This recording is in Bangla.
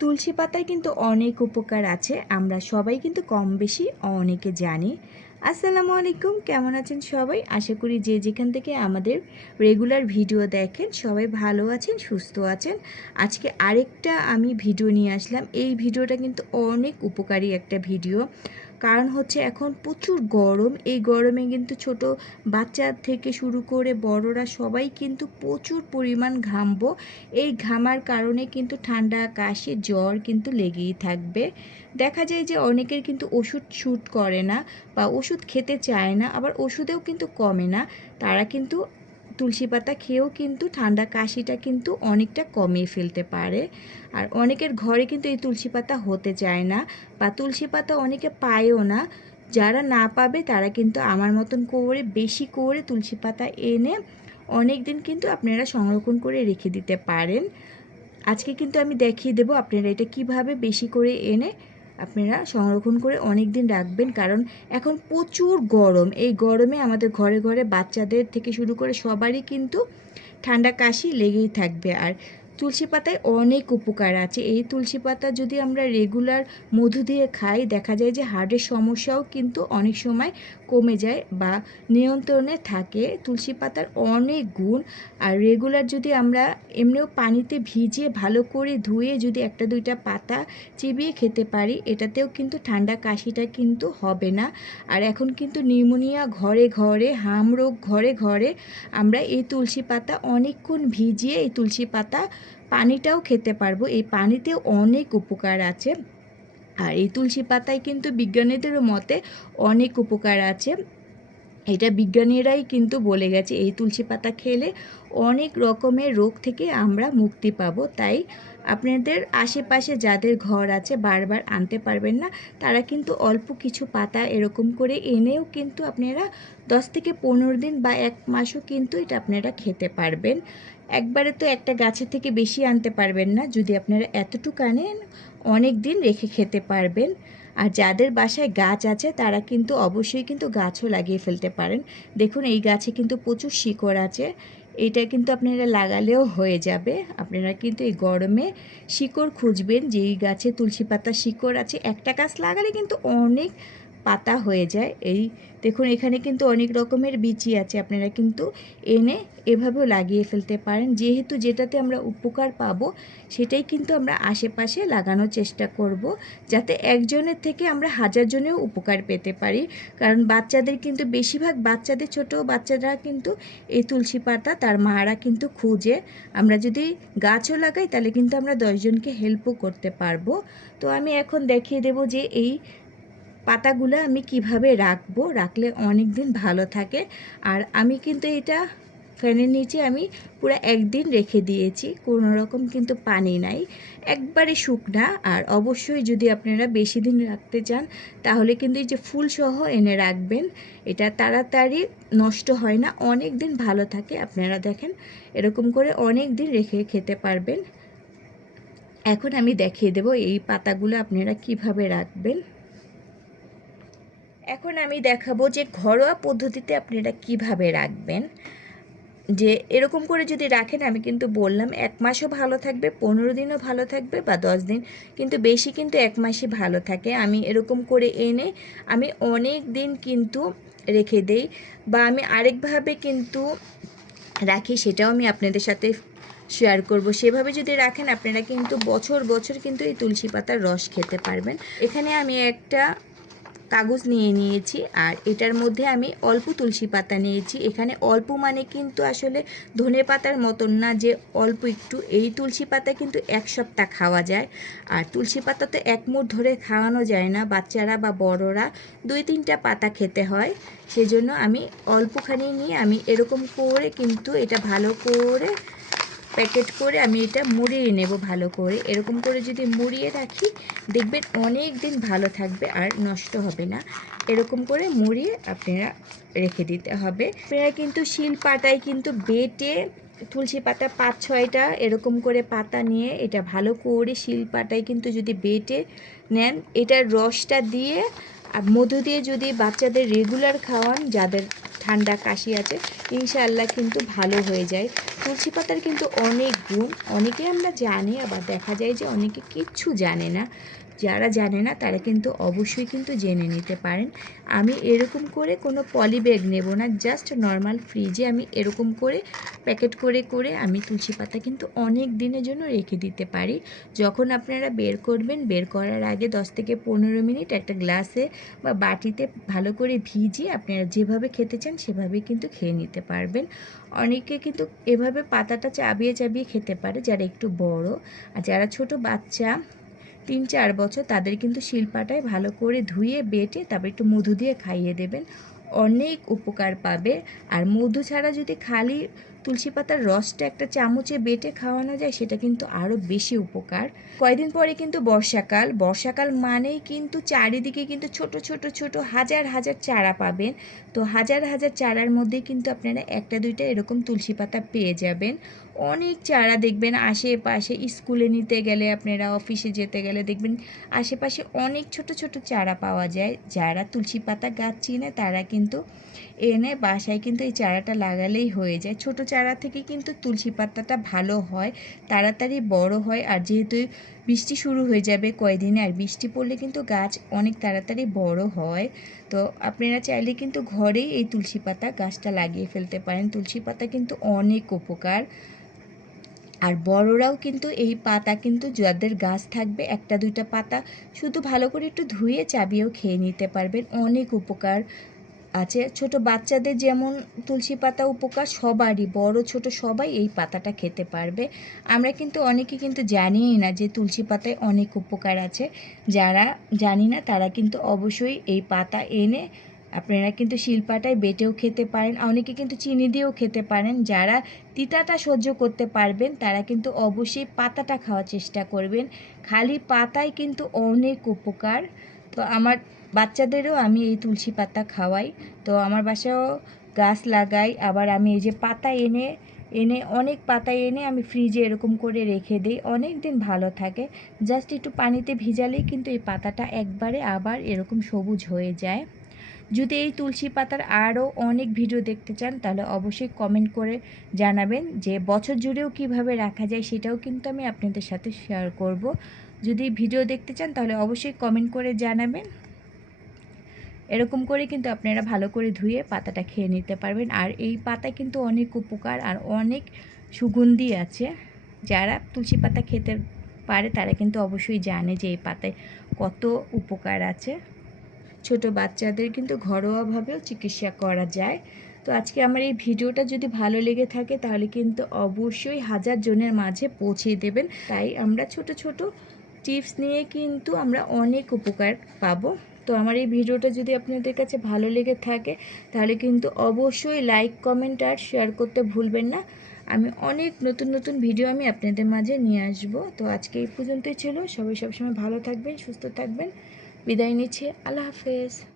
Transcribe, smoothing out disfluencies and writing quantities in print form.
তুলসী পাতায় কিন্তু অনেক উপকার আছে, আমরা সবাই কিন্তু কম বেশি অনেকে জানি। আসসালামু আলাইকুম, কেমন আছেন সবাই? আশা করি যে যেখান থেকে আমাদের রেগুলার ভিডিও দেখেন সবাই ভালো আছেন, সুস্থ আছেন। আজকে আরেকটা আমি ভিডিও নিয়ে আসলাম। এই ভিডিওটা কিন্তু অনেক উপকারী একটা ভিডিও। কারণ হচ্ছে এখন প্রচুর গরম, এই গরমে কিন্তু ছোট বাচ্চা থেকে শুরু করে বড়রা সবাই কিন্তু প্রচুর পরিমাণ ঘামবো। এই ঘামার কারণে কিন্তু ঠান্ডা, কাশি, জ্বর কিন্তু লেগেই থাকবে। দেখা যায় যে অনেকের কিন্তু ওষুধ শ্যুট করে না বা ওষুধ খেতে চায় না, আবার ওষুধেও কিন্তু কমে না। তারা কিন্তু তুলসী পাতা খেয়েও কিন্তু ঠান্ডা কাশিটা কিন্তু অনেকটা কমিয়ে ফেলতে পারে। আর অনেকের ঘরে কিন্তু এই তুলসী পাতা হতে চায় না বা তুলসী পাতা অনেকে পায়ও না। যারা না পাবে তারা কিন্তু আমার মতন করে বেশি করে তুলসী পাতা এনে অনেক দিন কিন্তু আপনারা সংরক্ষণ করে রেখে দিতে পারেন। আজকে কিন্তু আমি দেখিয়ে দেবো আপনারা এটা কিভাবে বেশি করে এনে আপনারা সংরক্ষণ করে অনেক দিন রাখবেন। কারণ এখন প্রচুর গরম, এই গরমে আমাদের ঘরে ঘরে বাচ্চাদের থেকে শুরু করে সবারই কিন্তু ঠান্ডা কাশি লেগেই থাকবে। আর তুলসী পাতায় অনেক উপকার আছে। এই তুলসী পাতা যদি আমরা রেগুলার মধু দিয়ে খাই, দেখা যায় যে হার্টের সমস্যাও কিন্তু অনেক সময় কমে যায় বা নিয়ন্ত্রণে থাকে। তুলসী পাতার অনেক গুণ। আর রেগুলার যদি আমরা এমনিও পানিতে ভিজিয়ে ভালো করে ধুয়ে যদি একটা দুইটা পাতা চিবিয়ে খেতে পারি, এটাতেও কিন্তু ঠান্ডা কাশিটা কিন্তু হবে না। আর এখন কিন্তু নিউমোনিয়া ঘরে ঘরে, হাম রোগ ঘরে ঘরে। আমরা এই তুলসী পাতা অনেকক্ষণ ভিজিয়ে এই তুলসী পাতা পানিটাও খেতে পারবো। এই পানিতেও অনেক উপকার আছে। আর এই তুলসী পাতায় কিন্তু বিজ্ঞানীদের মতে অনেক উপকার আছে। এটা বিজ্ঞানীরাই কিন্তু বলে গেছে এই তুলসী পাতা খেলে অনেক রকমের রোগ থেকে আমরা মুক্তি পাবো। তাই আপনাদের আশেপাশে যাদের ঘর আছে, বারবার আনতে পারবেন না, তারা কিন্তু অল্প কিছু পাতা এরকম করে এনেও কিন্তু আপনারা 10 থেকে 15 দিন বা 1 মাসও কিন্তু এটা আপনারা খেতে পারবেন। একবারে তো একটা গাছের থেকে বেশি আনতে পারবেন না, যদি আপনারা এতটুকু আনেন অনেক দিন রেখে খেতে পারবেন। আর যাদের বাসায় গাছ আছে তারা কিন্তু অবশ্যই কিন্তু গাছও লাগিয়ে ফেলতে পারেন। দেখুন এই গাছে কিন্তু প্রচুর শিকড় আছে, এটা কিন্তু আপনারা লাগালেও হয়ে যাবে। আপনারা কিন্তু এই গরমে শিকড় খুঁজবেন, যেই গাছে তুলসী পাতা শিকড় আছে একটা গাছ লাগালে কিন্তু অনেক পাতা হয়ে যায়। এই দেখুন এখানে কিন্তু অনেক রকমের বিচি আছে, আপনারা কিন্তু এনে এভাবেও লাগিয়ে ফেলতে পারেন। যেহেতু যেটাতে আমরা উপকার পাবো সেটাই কিন্তু আমরা আশেপাশে লাগানোর চেষ্টা করব, যাতে একজনের থেকে আমরা হাজার জনেও উপকার পেতে পারি। কারণ বাচ্চাদের কিন্তু বেশিরভাগ বাচ্চাদের, ছোট বাচ্চারা কিন্তু এই তুলসী পাতা তার মারা কিন্তু খুঁজে। আমরা যদি গাছও লাগাই তাহলে কিন্তু আমরা 10 জনকে হেল্পও করতে পারবো। তো আমি এখন দেখিয়ে দেব যে এই পাতাগুলো আমি কিভাবে রাখবো, রাখলে অনেক দিন ভালো থাকে। আর আমি কিন্তু এটা ফ্যানের নিচে আমি পুরো একদিন রেখে দিয়েছি, কোনো রকম কিন্তু পানি নাই, একবারে শুকনা। আর অবশ্যই যদি আপনারা বেশি দিন রাখতে চান তাহলে কিন্তু এই যে ফুলসহ এনে রাখবেন, এটা তাড়াতাড়ি নষ্ট হয় না, অনেক দিন ভালো থাকে। আপনারা দেখেন এরকম করে অনেক দিন রেখে খেতে পারবেন। এখন আমি দেখিয়ে দেব এই পাতাগুলো আপনারা কিভাবে রাখবেন। এখন আমি দেখাবো যে ঘরোয়া পদ্ধতিতে আপনারা কিভাবে রাখবেন। যে এরকম করে যদি রাখেন, আমি কিন্তু বললাম 1 মাসও ভালো থাকবে, 15 দিনও ভালো থাকবে বা 10 দিন, কিন্তু বেশি কিন্তু 1 মাসই ভালো থাকে। আমি এরকম করে এনে আমি অনেক দিন কিন্তু রেখে দেই। বা আমি আরেকভাবে কিন্তু রাখি, সেটাও আমি আপনাদের সাথে শেয়ার করব। সেভাবে যদি রাখেন আপনারা কিন্তু বছর বছর কিন্তু এই তুলসী পাতার রস খেতে পারবেন। এখানে আমি একটা কাগজ নিয়ে নিয়েছি আর এটার মধ্যে আমি অল্প তুলসী পাতা নিয়েছি। এখানে অল্প মানে কিন্তু আসলে ধনে পাতার মতন না যে অল্প একটু। এই তুলসী পাতা কিন্তু 1 সপ্তাহ খাওয়া যায়। আর তুলসী পাতা তো 1 মুঠ ধরে খাওয়ানো যায় না, বাচ্চারা বা বড়রা 2-3টা পাতা খেতে হয়। সেজন্য আমি অল্পখানি নিয়ে আমি এরকম করে কিন্তু এটা ভালো করে প্যাকেট করে আমি এটা মুড়িয়ে নেব ভালো করে। এরকম করে যদি মুড়িয়ে রাখি দেখবেন অনেক দিন ভালো থাকবে আর নষ্ট হবে না। এরকম করে মুড়িয়ে আপনারা রেখে দিতে হবে। আপনারা কিন্তু শিলপাটায় কিন্তু বেটে তুলসী পাতা 5-6টা এরকম করে পাতা নিয়ে এটা ভালো করে শিলপাটায় কিন্তু যদি বেটে নেন, এটার রসটা দিয়ে আর মধু দিয়ে যদি বাচ্চাদের রেগুলার খাওয়ান, যাদের ঠান্ডা কাশি আছে, ইনশাআল্লাহ কিন্তু ভালো হয়ে যায়। তুলসী পাতার কিন্তু অনেক গুণ, অনেকে আমরা জানি, আবার দেখা যায় যে অনেকে কিচ্ছু জানে না। যারা জানে না তারা কিন্তু অবশ্যই কিন্তু জেনে নিতে পারেন। আমি এরকম করে কোনো পলি ব্যাগ নেব না, জাস্ট নর্মাল ফ্রিজে আমি এরকম করে প্যাকেট করে করে আমি তুলসী পাতা কিন্তু অনেক দিনের জন্য রেখে দিতে পারি। যখন আপনারা বের করবেন, বের করার আগে 10 থেকে 15 মিনিট একটা গ্লাসে বা বাটিতে ভালো করে ভিজিয়ে আপনারা যেভাবে খেতে চান সেভাবেই কিন্তু খেয়ে নিতে পারবেন। অনেকে কিন্তু এভাবে পাতাটা চাবিয়ে চাবিয়ে খেতে পারে যারা একটু বড়, আর যারা ছোট বাচ্চা 3-4 বছর তাদের কিন্তু শিলপাটায় ভালো করে ধুয়ে বেটে তারপর একটু মধু দিয়ে খাইয়ে দেবেন, অনেক উপকার পাবে। আর মধু ছাড়া যদি খালি তুলসী পাতার রসটা একটা চামচে বেটে খাওয়ানো যায় সেটা কিন্তু আরও বেশি উপকার। কয়েকদিন পরে কিন্তু বর্ষাকাল, বর্ষাকাল মানেই কিন্তু চারিদিকে কিন্তু ছোট ছোট ছোট হাজার হাজার চারা পাবেন। তো হাজার হাজার চারার মধ্যে কিন্তু আপনারা একটা দুইটা এরকম তুলসী পাতা পেয়ে যাবেন। অনেক চারা দেখবেন আশেপাশে, স্কুলে নিতে গেলে আপনারা, অফিসে যেতে গেলে দেখবেন আশেপাশে অনেক ছোট ছোট চারা পাওয়া যায়। যারা তুলসী পাতা গাছ চিনে তারা কিন্তু এনে বাসায় কিন্তু এই চারাটা লাগালেই হয়ে যায়। ছোট চারা থেকে কিন্তু তুলসী পাতাটা ভালো হয়, তাড়াতাড়ি বড় হয়। আর যেহেতু বৃষ্টি শুরু হয়ে যাবে কয়দিনে, আর বৃষ্টি পড়লে কিন্তু গাছ অনেক তাড়াতাড়ি বড় হয়। তো আপনারা চাইলে কিন্তু ঘরেই এই তুলসী পাতা গাছটা লাগিয়ে ফেলতে পারেন। তুলসী পাতা কিন্তু অনেক উপকার। আর বড়রাও কিন্তু এই পাতা কিন্তু যাদের গাছ থাকবে একটা দুইটা পাতা শুধু ভালো করে একটু ধুয়ে চাবিয়েও খেয়ে নিতে পারবেন, অনেক উপকার আছে। ছোট বাচ্চাদের যেমন তুলসী পাতা উপকার, সবারই, বড় ছোট সবাই এই পাতাটা খেতে পারবে। আমরা কিন্তু অনেকে কিন্তু জানিই না যে তুলসী পাতায় অনেক উপকার আছে। যারা জানি না তারা কিন্তু অবশ্যই এই পাতা এনে আপনারা কিন্তু শিলপাটায় বেটেও খেতে পারেন, অনেকে কিন্তু চিনি দিয়েও খেতে পারেন। যারা তিতাটা সহ্য করতে পারবেন তারা কিন্তু অবশ্যই পাতাটা খাওয়ার চেষ্টা করবেন। খালি পাতায় কিন্তু অনেক উপকার। তো আমার বাচ্চাদেরও আমি এই তুলসী পাতা খাওয়াই। তো আমার বাসায়ও গাছ লাগাই, আবার আমি এই যে পাতা এনে এনে অনেক পাতা এনে আমি ফ্রিজে এরকম করে রেখে দিই, অনেক দিন ভালো থাকে। জাস্ট একটু পানিতে ভিজালেই কিন্তু এই পাতাটা একবারে আবার এরকম সবুজ হয়ে যায়। যদি এই তুলসী পাতার আরও অনেক ভিডিও দেখতে চান তাহলে অবশ্যই কমেন্ট করে জানাবেন, যে বছর জুড়েও কিভাবে রাখা যায় সেটাও কিন্তু আমি আপনাদের সাথে শেয়ার করব। যদি ভিডিও দেখতে চান তাহলে অবশ্যই কমেন্ট করে জানাবেন। এরকম করে কিন্তু আপনারা ভালো করে ধুয়ে পাতাটা খেয়ে নিতে পারবেন। আর এই পাতা কিন্তু অনেক উপকার আর অনেক সুগন্ধি আছে। যারা তুলসী পাতা খেতে পারে তারা কিন্তু অবশ্যই জানে যে এই পাতায় কত উপকার আছে। ছোট বাচ্চাদের কিন্তু ঘরোয়াভাবেও চিকিৎসা করা যায়। তো আজকে আমার এই ভিডিওটা যদি ভালো লেগে থাকে তাহলে কিন্তু অবশ্যই 1000 জনের মাঝে পৌঁছে দেবেন। তাই আমরা ছোট ছোট টিপস নিয়ে কিন্তু আমরা অনেক উপকার পাবো। তো আমার এই ভিডিওটা যদি আপনাদের কাছে ভালো লেগে থাকে তাহলে কিন্তু অবশ্যই লাইক, কমেন্ট আর শেয়ার করতে ভুলবেন না। আমি অনেক নতুন নতুন ভিডিও আমি আপনাদের মাঝে নিয়ে আসব। তো আজকে এই পর্যন্তই ছিল। সবাই সবসময় ভালো থাকবেন, সুস্থ থাকবেন। বিদায় নিচ্ছি। আল্লাহ হাফেজ।